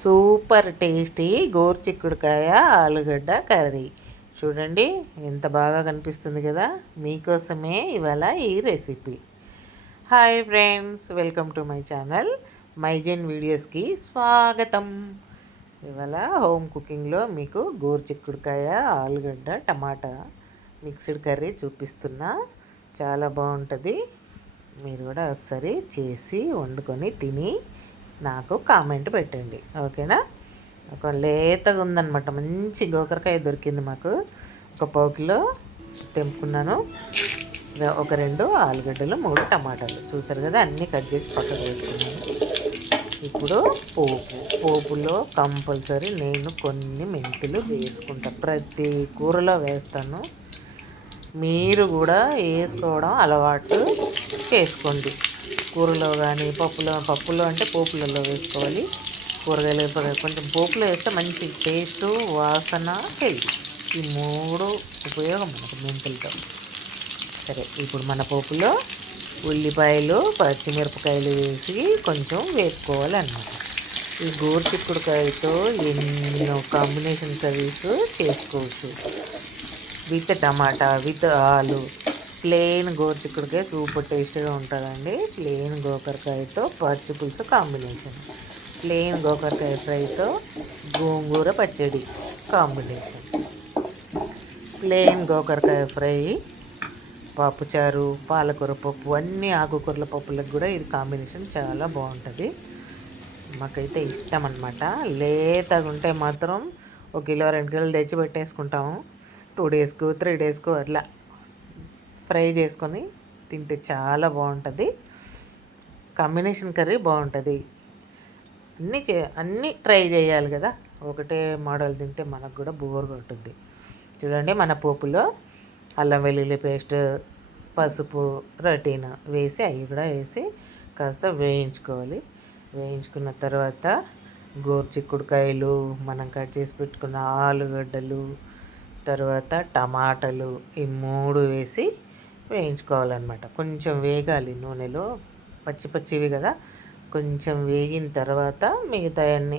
Super tasty గోరుచిక్కుడుకాయ ఆలుగడ్డ curry. చూడండి ఎంత బాగా కనిపిస్తుంది కదా. మీకోసమే ఇవాళ ఈ recipe. Hi friends, welcome to my channel మైజెన్ వీడియోస్కి స్వాగతం. ఇవాళ హోమ్ కుకింగ్లో మీకు గోరుచిక్కుడుకాయ ఆలుగడ్డ టమాటా మిక్స్డ్ కర్రీ చూపిస్తున్నా. చాలా బాగుంటుంది. మీరు కూడా ఒకసారి చేసి వండుకొని తిని నాకు కామెంట్ పెట్టండి, ఓకేనా. ఒక లేతగా ఉందన్నమాట, మంచి గోకరకాయ దొరికింది మాకు. ఒక పావు కిలో తెంపుకున్నాను. ఒక 2 ఆలుగడ్డలు, 3 టమాటాలు చూసారు కదా, అన్నీ కట్ చేసి పక్కకు పెట్టుకున్నాను. ఇప్పుడు పోపులో కంపల్సరీ నేను కొన్ని మెంతులు వేసుకుంటా. ప్రతి కూరలో వేస్తాను. మీరు కూడా వేసుకోవడం అలవాటు చేసుకోండి. కూరలో కానీ పప్పులో అంటే పోపులలో వేసుకోవాలి. కూరగాయలు కొంచెం పోపులో వేస్తే మంచి టేస్ట్, వాసన, హెల్తీ, ఈ 3 ఉపయోగం మనకు మెంతులతో. సరే, ఇప్పుడు మన పోపులో ఉల్లిపాయలు, పచ్చిమిరపకాయలు వేసి కొంచెం వేసుకోవాలి అన్నమాట. ఈ గోరుచిక్కుడుకాయతో ఎన్నో కాంబినేషన్ కర్రీస్ చేసుకోవచ్చు. విత్ టమాటా, విత్ ఆలు, ప్లెయిన్ గోరుచిక్కుడుకాయ సూపర్ టేస్టీగా ఉంటుందండి. ప్లెయిన్ గోకరకాయతో పచ్చి పులుసు కాంబినేషన్, ప్లెయిన్ గోకరకాయ ఫ్రైతో గోంగూర పచ్చడి కాంబినేషన్, ప్లెయిన్ గోకరకాయ ఫ్రై, పప్పుచారు, పాలకూర పప్పు, అన్ని ఆకుకూరల పప్పులకు కూడా ఇది కాంబినేషన్ చాలా బాగుంటుంది. మాకైతే ఇష్టం అన్నమాట. లేతగా ఉంటే మాత్రం 1 కిలో 2 కిలోలు తెచ్చి పెట్టేసుకుంటాము. 2 డేస్కు 3 డేస్కు అట్లా ఫ్రై చేసుకొని తింటే చాలా బాగుంటుంది. కాంబినేషన్ కర్రీ బాగుంటుంది. అన్నీ ట్రై చేయాలి కదా, ఒకటే మోడల్ తింటే మనకు కూడా బోర్ కొట్టుద్ది. చూడండి, మన పోపులో అల్లం వెల్లుల్లి పేస్ట్, పసుపు, రొటీన్ వేసి అవి కూడా వేసి కాస్త వేయించుకోవాలి. వేయించుకున్న తర్వాత గోరుచిక్కుడుకాయలు, మనం కట్ చేసి పెట్టుకున్న ఆలుగడ్డలు, తర్వాత టమాటాలు, ఈ 3 వేసి వేయించుకోవాలన్నమాట. కొంచెం వేగాలి నూనెలో, పచ్చివి కదా. కొంచెం వేగిన తర్వాత మిగతా అన్నీ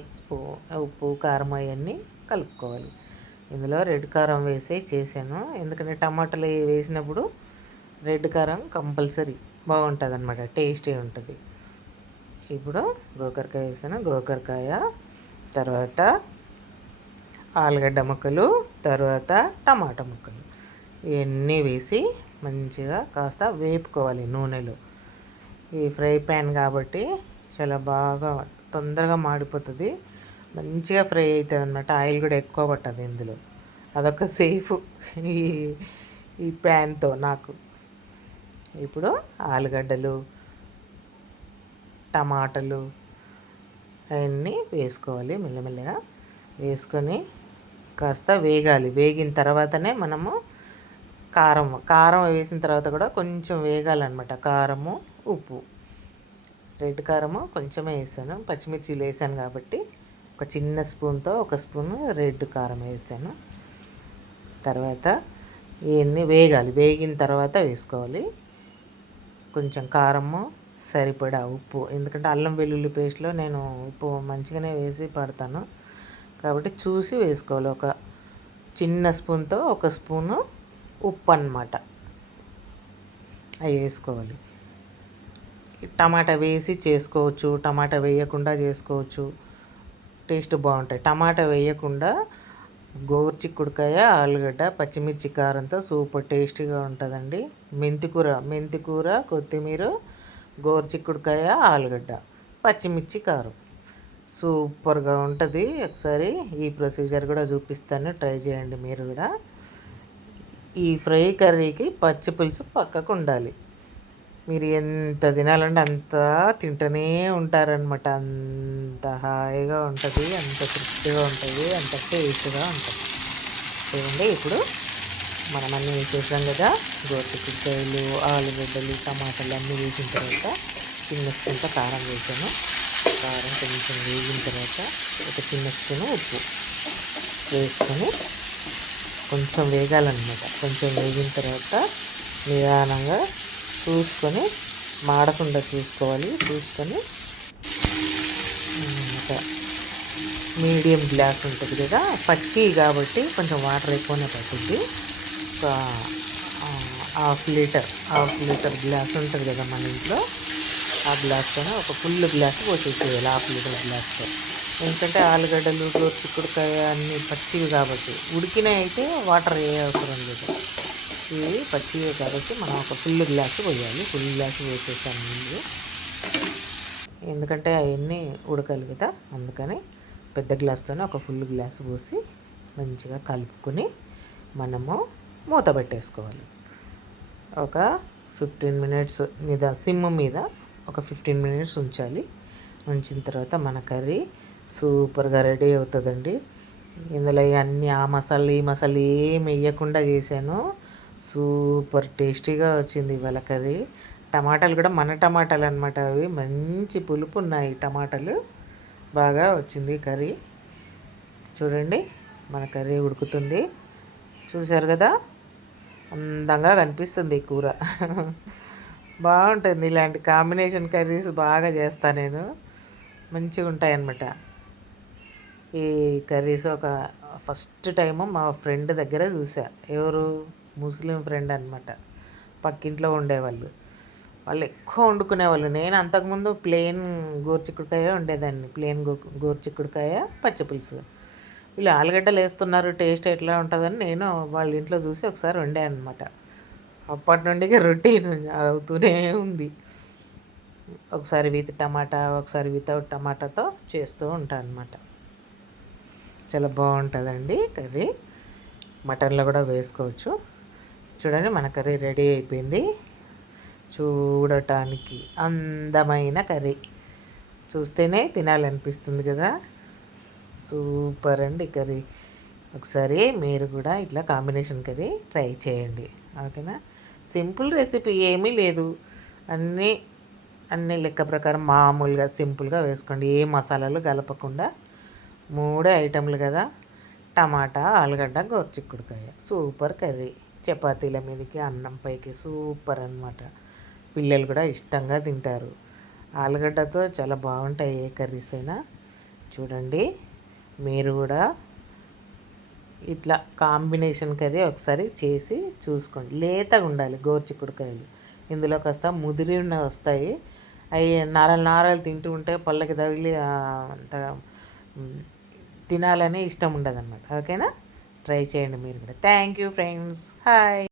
ఉప్పు, కారం అవన్నీ కలుపుకోవాలి. ఇందులో రెడ్ కారం వేసి చేశాను, ఎందుకంటే టమాటాలు వేసినప్పుడు రెడ్ కారం కంపల్సరీ బాగుంటుంది అన్నమాట, టేస్టీ ఉంటుంది. ఇప్పుడు గోకరకాయ వేసాను, గోకరకాయ తర్వాత ఆలుగడ్డ ముక్కలు, తర్వాత టమాటా ముక్కలు, ఇవన్నీ వేసి మంచిగా కాస్త వేపుకోవాలి నూనెలో. ఈ ఫ్రై ప్యాన్ కాబట్టి చాలా బాగా తొందరగా మాడిపోతుంది, మంచిగా ఫ్రై అవుతుంది అన్నమాట. ఆయిల్ కూడా ఎక్కువ పట్టదు ఇందులో. అదొక సేఫ్ ఈ ఈ ప్యాన్తో నాకు. ఇప్పుడు ఆలుగడ్డలు, టమాటాలు అవన్నీ వేసుకోవాలి. మెల్లమెల్లగా వేసుకొని కాస్త వేగాలి. వేగిన తర్వాతనే మనము కారం వేసిన తర్వాత కూడా కొంచెం వేగాలన్నమాట. కారము, ఉప్పు, రెడ్ కారము కొంచెమే వేసాను, పచ్చిమిర్చిలు వేసాను కాబట్టి ఒక చిన్న స్పూన్తో 1 స్పూను రెడ్ కారం వేసాను. తర్వాత ఇవన్నీ వేగాలి. వేగిన తర్వాత వేసుకోవాలి కొంచెం కారము, సరిపడా ఉప్పు, ఎందుకంటే అల్లం వెల్లుల్లి పేస్ట్లో నేను ఉప్పు మంచిగానే వేసి పడతాను కాబట్టి చూసి వేసుకోవాలి. ఒక చిన్న స్పూన్తో 1 స్పూను ఉప్పు అన్నమాట, అవి వేసుకోవాలి. టమాటా వేసి చేసుకోవచ్చు, టమాటా వేయకుండా చేసుకోవచ్చు, టేస్ట్ బాగుంటాయి. టమాటా వేయకుండా గోరుచిక్కుడుకాయ, ఆలుగడ్డ, పచ్చిమిర్చి కారంతో సూపర్ టేస్టీగా ఉంటుందండి. మెంతికూర, కొత్తిమీర, గోరుచిక్కుడుకాయ, ఆలుగడ్డ, పచ్చిమిర్చి కారం సూపర్గా ఉంటుంది. ఒకసారి ఈ ప్రొసీజర్ కూడా చూపిస్తాను, ట్రై చేయండి మీరు కూడా. ఈ ఫ్రై కర్రీకి పచ్చి పులుసు పక్కకు ఉండాలి. మీరు ఎంత తినాలంటే అంత తింటూనే ఉంటారనమాట. అంత హాయిగా ఉంటుంది, అంత తృప్తిగా ఉంటుంది, అంత టేస్ట్గా ఉంటుంది. చూడండి, ఇప్పుడు మనం అన్నీ వేసేసాం కదా, గోరుచిక్కుడుకాయలు, ఆలుగడ్డలు, టమాటాలు అన్నీ వేసిన తర్వాత చిన్న స్పూన్తో కారం వేసాను. కారం కొంచెం వేగిన తర్వాత ఒక చిన్న స్పూను ఉప్పు వేసుకొని కొంచెం వేగాలన్నమాట. కొంచెం వేగిన తర్వాత నిదానంగా చూసుకొని, మాడకుండా చూసుకోవాలి. చూసుకొని మీడియం గ్లాస్ ఉంటుంది కదా, పచ్చి కాబట్టి కొంచెం వాటర్ ఎక్కువనే పడుతుంది. ఒక హాఫ్ లీటర్ గ్లాస్ ఉంటుంది కదా మన ఇంట్లో, ఆ గ్లాస్తోనే ఒక ఫుల్ గ్లాస్ పోసేసేయాలి, హాఫ్ లీటర్ గ్లాస్తో. ఎందుకంటే ఆలుగడ్డలు, గోరుచిక్కుడుకాయ అన్నీ పచ్చివి కాబట్టి, ఉడికినవి అయితే వాటర్ ఏ అవసరం లేదు. ఇవి పచ్చివి కాబట్టి మనం ఒక ఫుల్ గ్లాసు పోయాలి. ఫుల్ గ్లాసు పోసేసాను ముందు, ఎందుకంటే అవన్నీ ఉడకాలి కదా, అందుకని పెద్ద గ్లాస్తోనే ఒక ఫుల్ గ్లాసు పోసి మంచిగా కలుపుకొని మనము మూత పెట్టేసుకోవాలి. ఒక 15 మినిట్స్ మీద సిమ్ మీద ఒక 15 మినిట్స్ ఉంచాలి. ఉంచిన తర్వాత మన కర్రీ సూపర్గా రెడీ అవుతుందండి. ఇందులో అన్నీ ఆ మసాలా ఈ మసాలా ఏం వేయకుండా చేశాను. సూపర్ టేస్టీగా వచ్చింది ఇవాళ కర్రీ. టమాటాలు కూడా మన టమాటాలు అనమాట, అవి మంచి పులుపు ఉన్నాయి టమాటాలు. బాగా వచ్చింది కర్రీ. చూడండి మన కర్రీ ఉడుకుతుంది, చూశారు కదా, అందంగా కనిపిస్తుంది ఈ కూర. బాగుంటుంది, ఇలాంటి కాంబినేషన్ కర్రీస్ బాగా చేస్తాను నేను, మంచిగా ఉంటాయి అన్నమాట ఈ కర్రీస్. ఒక ఫస్ట్ టైము మా ఫ్రెండ్ దగ్గర చూసా, ఎవరు, ముస్లిం ఫ్రెండ్ అనమాట, పక్కింట్లో ఉండేవాళ్ళు. వాళ్ళు ఎక్కువ వండుకునేవాళ్ళు. నేను అంతకుముందు ప్లెయిన్ గోరుచిక్కుడుకాయ ఉండేదాన్ని, ప్లెయిన్ గోరుచిక్కుడుకాయ పచ్చిపులుసు. వీళ్ళు ఆలుగడ్డలు వేస్తున్నారు, టేస్ట్ ఎట్లా ఉంటుందని నేను వాళ్ళ ఇంట్లో చూసి ఒకసారి వండాను అనమాట. అప్పటి నుండి రొటీన్ అవుతూనే ఉంది. ఒకసారి విత్ టమాటా, ఒకసారి వితౌట్ టమాటాతో చేస్తూ ఉంటాను అనమాట. చాలా బాగుంటుందండి కర్రీ, మటన్లో కూడా వేసుకోవచ్చు. చూడండి మన కర్రీ రెడీ అయిపోయింది. చూడటానికి అందమైన కర్రీ, చూస్తేనే తినాలనిపిస్తుంది కదా. సూపర్ అండి కర్రీ. ఒకసారి మీరు కూడా ఇట్లా కాంబినేషన్ కర్రీ ట్రై చేయండి, ఓకేనా. సింపుల్ రెసిపీ, ఏమీ లేదు, అన్నీ అన్నీ లెక్క ప్రకారం మామూలుగా సింపుల్గా వేసుకోండి, ఏ మసాలాలు కలపకుండా. మూడే ఐటెంలు కదా, టమాటా, ఆలుగడ్డ, గోరుచిక్కుడుకాయ, సూపర్ కర్రీ. చపాతీల మీదకి, అన్నం పైకి సూపర్ అనమాట. పిల్లలు కూడా ఇష్టంగా తింటారు. ఆలుగడ్డతో చాలా బాగుంటాయి ఏ కర్రీస్ అయినా. చూడండి మీరు కూడా ఇట్లా కాంబినేషన్ కర్రీ ఒకసారి చేసి చూసుకోండి. లేతగా ఉండాలి గోరుచిక్కుడుకాయలు, ఇందులో కాస్త ముదిరి వస్తాయి. అవి నారలు నారలు తింటూ ఉంటే పళ్ళకి తగిలి అంత తినాలని ఇష్టం ఉండదు అన్నమాట, ఓకేనా. ట్రై చేయండి మీరు కూడా. Thank you friends, hi.